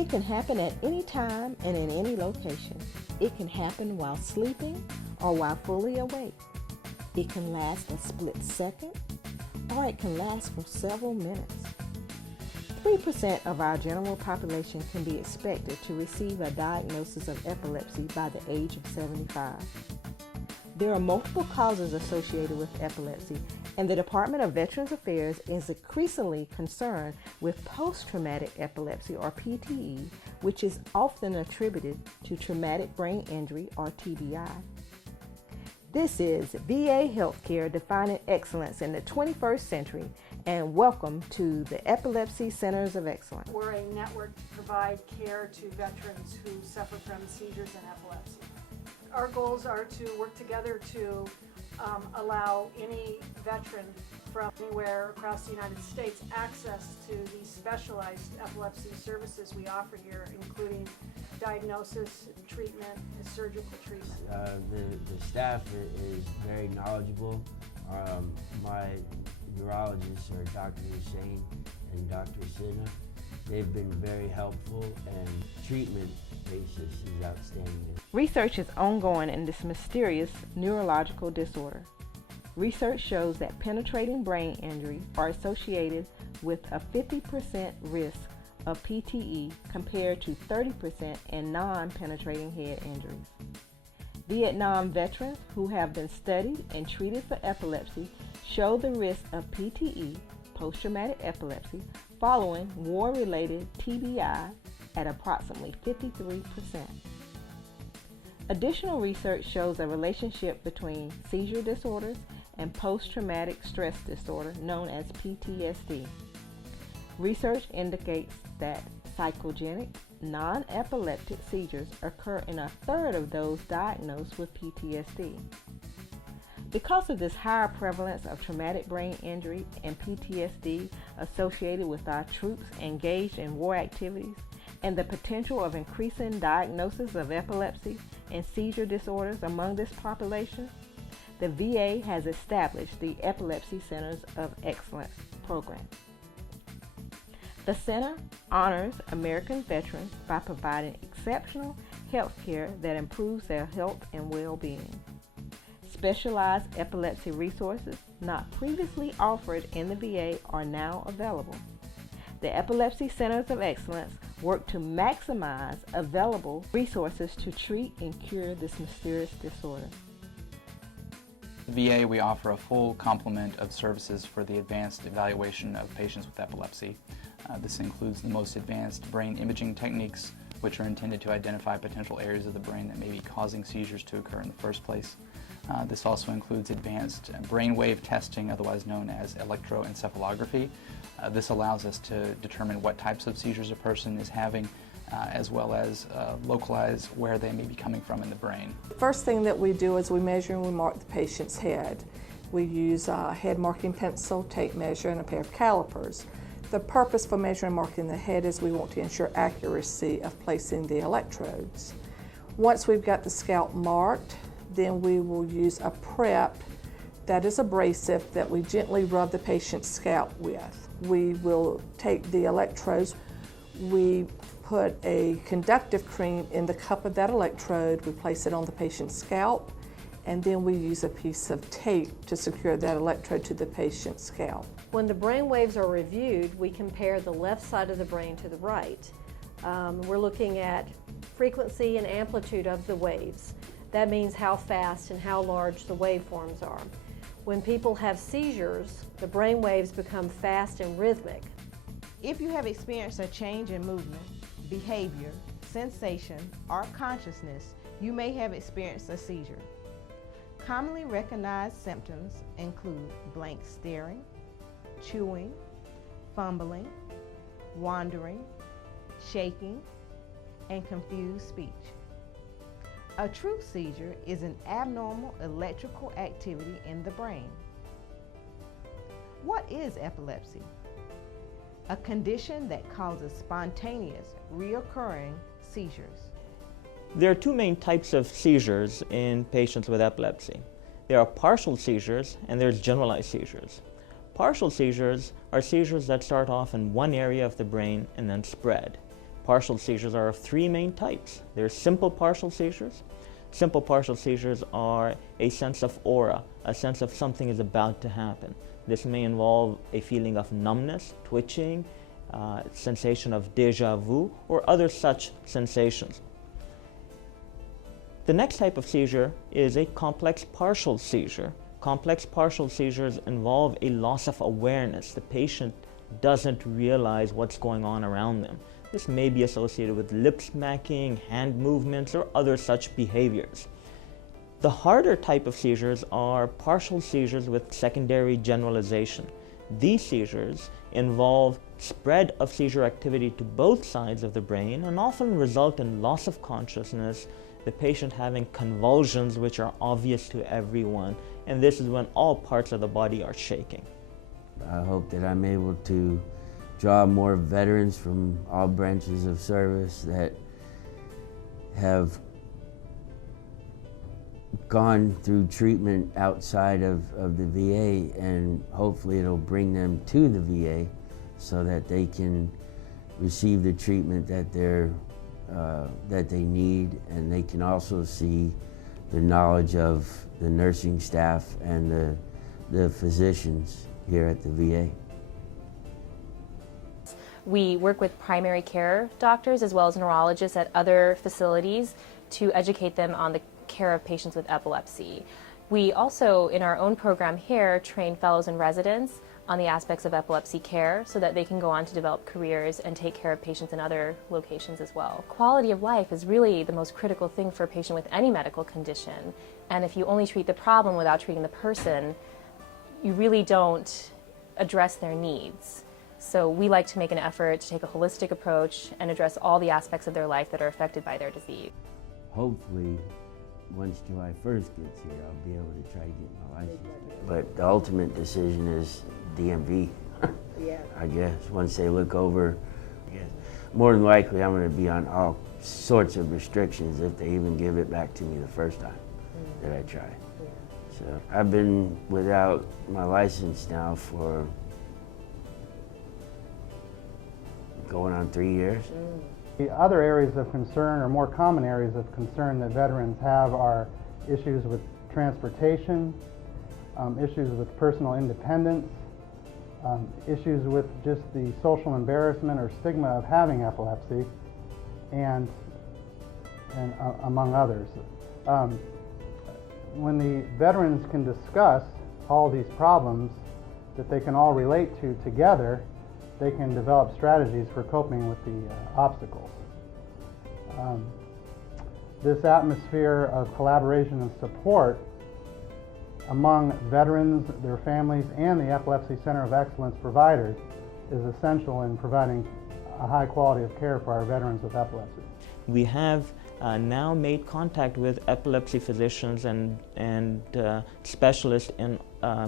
It can happen at any time and in any location. It can happen while sleeping or while fully awake. It can last a split second, or it can last for several minutes. 3% of our general population can be expected to receive a diagnosis of epilepsy by the age of 75. There are multiple causes associated with epilepsy, and the Department of Veterans Affairs is increasingly concerned with post-traumatic epilepsy, or PTE, which is often attributed to traumatic brain injury, or TBI. This is VA Healthcare Defining Excellence in the 21st Century, and welcome to the Epilepsy Centers of Excellence. We're a network to provide care to veterans who suffer from seizures and epilepsy. Our goals are to work together to allow any veteran from anywhere across the United States access to the specialized epilepsy services we offer here, including diagnosis, treatment, and surgical treatment. The staff is very knowledgeable. My neurologists are Dr. Hussein and Dr. Sinha. They've been very helpful, and treatment basis is outstanding. Research is ongoing in this mysterious neurological disorder. Research shows that penetrating brain injury are associated with a 50% risk of PTE compared to 30% in non-penetrating head injuries. Vietnam veterans who have been studied and treated for epilepsy show the risk of PTE, post-traumatic epilepsy, following war-related TBI at approximately 53%. Additional research shows a relationship between seizure disorders and post-traumatic stress disorder known as PTSD. Research indicates that psychogenic, non-epileptic seizures occur in a third of those diagnosed with PTSD. Because of this higher prevalence of traumatic brain injury and PTSD associated with our troops engaged in war activities, and the potential of increasing diagnosis of epilepsy and seizure disorders among this population, the VA has established the Epilepsy Centers of Excellence program. The center honors American veterans by providing exceptional health care that improves their health and well-being. Specialized epilepsy resources not previously offered in the VA are now available. The Epilepsy Centers of Excellence work to maximize available resources to treat and cure this mysterious disorder. At the VA, we offer a full complement of services for the advanced evaluation of patients with epilepsy. This includes the most advanced brain imaging techniques, which are intended to identify potential areas of the brain that may be causing seizures to occur in the first place. This also includes advanced brainwave testing, otherwise known as electroencephalography. This allows us to determine what types of seizures a person is having, as well as localize where they may be coming from in the brain. The first thing that we do is we measure and we mark the patient's head. We use a head marking pencil, tape measure, and a pair of calipers. The purpose for measuring and marking the head is we want to ensure accuracy of placing the electrodes. Once we've got the scalp marked, then we will use a prep that is abrasive that we gently rub the patient's scalp with. We will take the electrodes, we put a conductive cream in the cup of that electrode, we place it on the patient's scalp, and then we use a piece of tape to secure that electrode to the patient's scalp. When the brain waves are reviewed, we compare the left side of the brain to the right. We're looking at frequency and amplitude of the waves. That means how fast and how large the waveforms are. When people have seizures, the brain waves become fast and rhythmic. If you have experienced a change in movement, behavior, sensation, or consciousness, you may have experienced a seizure. Commonly recognized symptoms include blank staring, chewing, fumbling, wandering, shaking, and confused speech. A true seizure is an abnormal electrical activity in the brain. What is epilepsy? A condition that causes spontaneous, reoccurring seizures. There are two main types of seizures in patients with epilepsy. There are partial seizures and there's generalized seizures. Partial seizures are seizures that start off in one area of the brain and then spread. partial seizures are of three main types. There's simple partial seizures. Simple partial seizures are a sense of aura, a sense of something is about to happen. This may involve a feeling of numbness, twitching, sensation of déjà vu, or other such sensations. The next type of seizure is a complex partial seizure. Complex partial seizures involve a loss of awareness. The patient doesn't realize what's going on around them. This may be associated with lip smacking, hand movements, or other such behaviors. The harder type of seizures are partial seizures with secondary generalization. These seizures involve spread of seizure activity to both sides of the brain and often result in loss of consciousness, the patient having convulsions which are obvious to everyone, and this is when all parts of the body are shaking. I hope that I'm able to draw more veterans from all branches of service that have gone through treatment outside of the VA, and hopefully it'll bring them to the VA so that they can receive the treatment that they need, and they can also see the knowledge of the nursing staff and the physicians here at the VA. We work with primary care doctors as well as neurologists at other facilities to educate them on the care of patients with epilepsy. We also, in our own program here, train fellows and residents on the aspects of epilepsy care so that they can go on to develop careers and take care of patients in other locations as well. Quality of life is really the most critical thing for a patient with any medical condition. And if you only treat the problem without treating the person, you really don't address their needs. So we like to make an effort to take a holistic approach and address all the aspects of their life that are affected by their disease. Hopefully, once July 1st gets here, I'll be able to try to get my license. But the ultimate decision is DMV, I guess. Once they look over, I guess. More than likely, I'm going to be on all sorts of restrictions if they even give it back to me the first time that I try. So I've been without my license now for going on 3 years. The other areas of concern, or more common areas of concern that veterans have, are issues with transportation, issues with personal independence, issues with just the social embarrassment or stigma of having epilepsy, and among others. When the veterans can discuss all these problems that they can all relate to together, they can develop strategies for coping with the obstacles. This atmosphere of collaboration and support among veterans, their families, and the Epilepsy Center of Excellence providers is essential in providing a high quality of care for our veterans with epilepsy. We have now made contact with epilepsy physicians and specialists in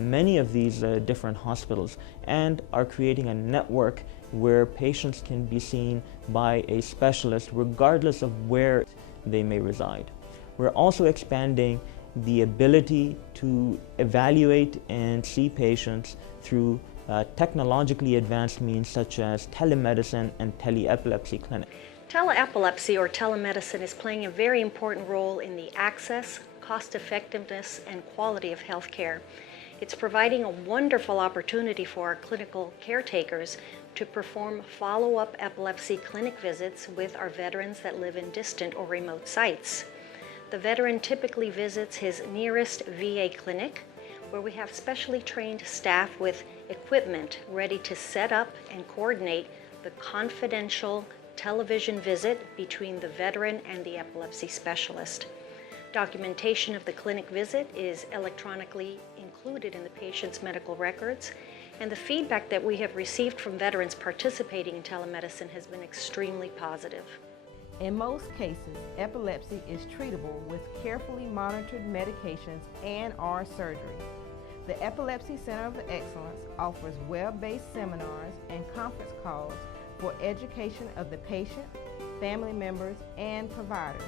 many of these different hospitals, and are creating a network where patients can be seen by a specialist regardless of where they may reside. We're also expanding the ability to evaluate and see patients through technologically advanced means such as telemedicine and tele-epilepsy clinic. Tele-epilepsy or telemedicine is playing a very important role in the access, cost-effectiveness, and quality of health care. It's providing a wonderful opportunity for our clinical caretakers to perform follow-up epilepsy clinic visits with our veterans that live in distant or remote sites. The veteran typically visits his nearest VA clinic, where we have specially trained staff with equipment ready to set up and coordinate the confidential television visit between the veteran and the epilepsy specialist. Documentation of the clinic visit is electronically included in the patient's medical records, and the feedback that we have received from veterans participating in telemedicine has been extremely positive. In most cases, epilepsy is treatable with carefully monitored medications and/or surgery. The Epilepsy Center of Excellence offers web-based seminars and conference calls for education of the patient, family members, and providers.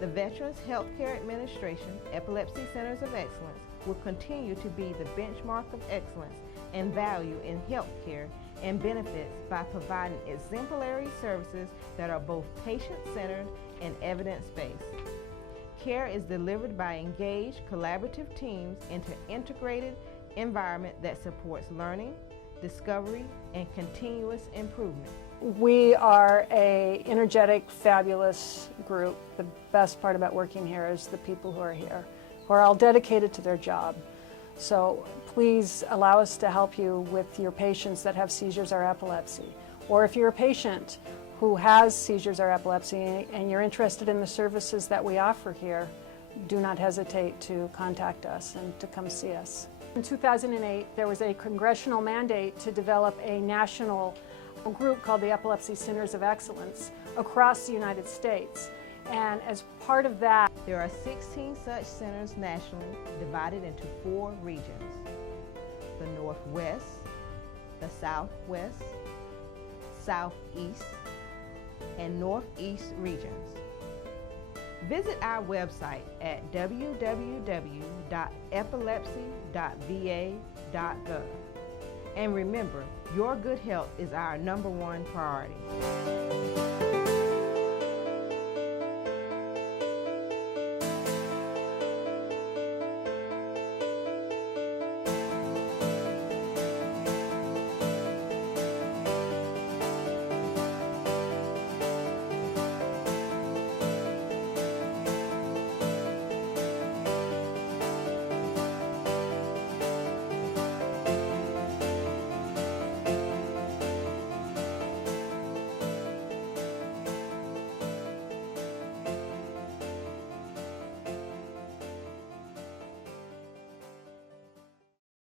The Veterans Healthcare Administration Epilepsy Centers of Excellence will continue to be the benchmark of excellence and value in healthcare and benefits by providing exemplary services that are both patient-centered and evidence-based. Care is delivered by engaged, collaborative teams into an integrated environment that supports learning, discovery, and continuous improvement. We are an energetic, fabulous group. The best part about working here is the people who are here, who are all dedicated to their job. So please allow us to help you with your patients that have seizures or epilepsy. Or if you're a patient who has seizures or epilepsy and you're interested in the services that we offer here, do not hesitate to contact us and to come see us. In 2008, there was a congressional mandate to develop a national group called the Epilepsy Centers of Excellence across the United States. And as part of that, there are 16 such centers nationally, divided into 4 regions: the Northwest, the Southwest, Southeast, and Northeast regions. Visit our website at www.epilepsy.va.gov. And remember, your good health is our #1 priority.